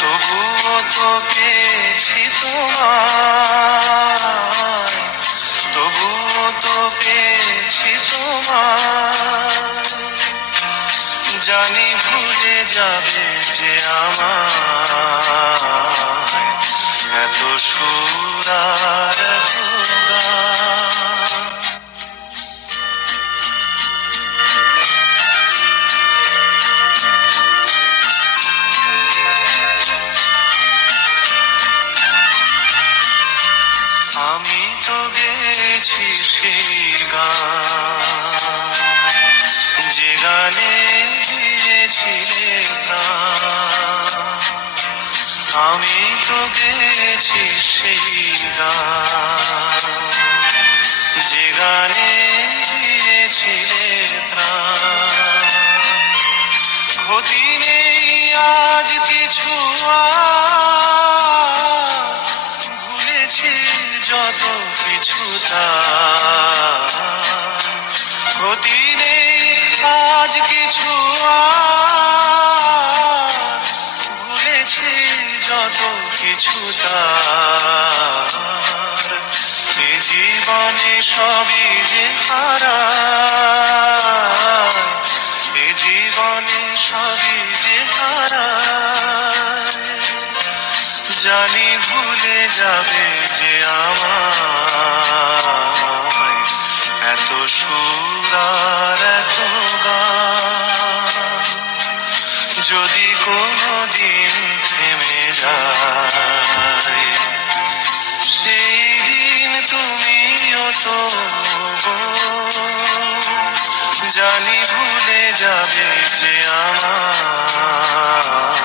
তবুও তো পেয়েছি তোমায়, তবুও তো পেয়েছি তোমায়। জানি ভুলে যাবে যে আমায়, এত সুর আর এত গান। আমি তো গেছি সেই গান, যে গানে দিয়েছিলে প্রাণ। আমি তো গেছি সেই গান, যে গানে দিয়েছিলে প্রাণ। ক্ষতি নেই আজ কিছু আর, ভুলেছি যত কিছু তার। ক্ষতি নেই আজ কিছু আর, ভুলেছি যত কিছু তার। এ জীবনে সবই যে হারায়, এ জীবনে সবই যে হারায়। জানি ভুলে যাবে যে আমায়, এত সুর আর এত গান। যদি কোনোদিন থেমে যায়, সেই দিন তুমিও তো গো। জানি ভুলে যাবে যে আমায়।